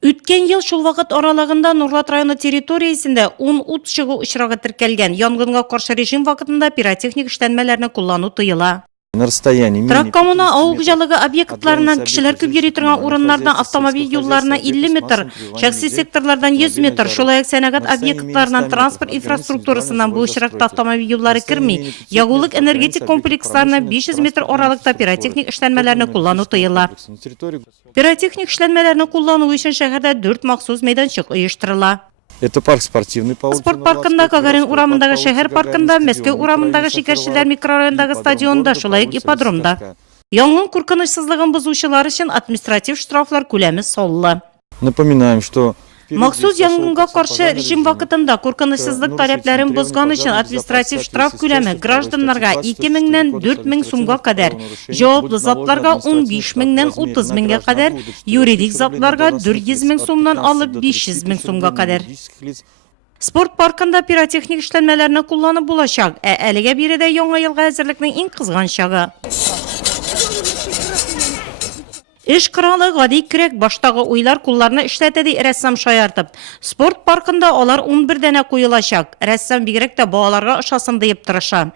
Үткен ел шул вакыт аралыгында Нурлат районы территориясендә 10 ут чыгу очрагы теркәлгән. Янгынга каршы режим вакытында пиротехник эшләнмәләрне куллану тыела. На расстоянии Траккомуна авыл хуҗалыгы объектларынан кешеләр күп йөри торган урыннардан автомобиль юлларына 50 метр, шәхси секторлардан 100 метр, шулай ук сәнәгать объектларынан транспорт инфраструктурасыннан бу очракта автомобиль юллары керми, ягулык энергетик комплексларына 500 метр аралыкта пиротехник эшләнмәләрне куллану тыела. Пиротехник эшләнмәләрне куллану өчен шәһәрдә 4 махсус мәйданчык оештырыла. Это парк спортивный. Спорт паркында, Гагарин урамындагы шәһәр паркында, Мәскәү урамындагы Шикәрчеләр микрорайонындагы стадионда, шулай ук ипподромда. Янгын куркынычсызлыгын бузучылар өчен административ штрафлар күләме салынды. Напоминаем, что Махсус янгынга каршы режим вакытында куркынычсызлык таләпләрен бозган өчен административ штраф күләме гражданнарга 2000-нән 4000 сумга кадәр, җаваплы затларга 15000-нән 30000-гә кадәр, юридик затларга 400 000 сумнан алып 500 000 сумга кадәр. Спорт паркында пиротехник эшләнмәләрне кулланып булачак, әлегә биредә яңа елга әзерлекнең иң кызган чагы. Эш кралы гади кирәк баштагы уйлар кулларны эшләтә ди рәссам шаяртып. Спорт паркында алар 11 дәнә куелачак. Рәссам бигрәк тә балаларга ошасын дип тырыша.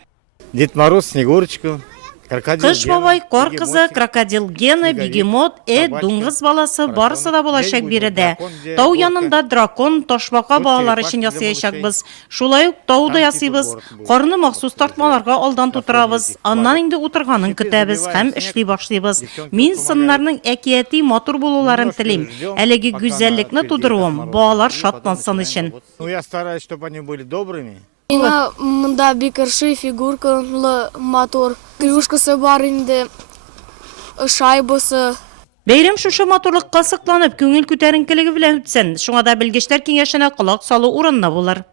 Дед Мороз, Снегурочка, крокодил Кыш бабай, кар кызы, крокодил Гена, бегемот, дуңгыз баласы барысы да булачак биредә. Тау янында дракон, ташбака балалар өчен ясаячакбыз. Шулай ук тауда ясыйбыз. Карны махсус тартмаларга алдан тутырабыз. Аннан инде утырганын көтәбез һәм эшли башлыйбыз. Мин сыннарның әкияти матур булуларын телим. Әлеге гүзәллекне тудыруым балалар шатлансын өчен. Ну, я стараюсь, чтобы они были добрыми. Миңа мында бик ыршый фигуркалы мотор. Кружкасы бар инде, шайбасы. Бәйрәм шушы матурлыкка сыкланып, күңел күтәренкелеге белән үтсен. Шуңа да белгечләр киңәшенә колак салу урынны булыр.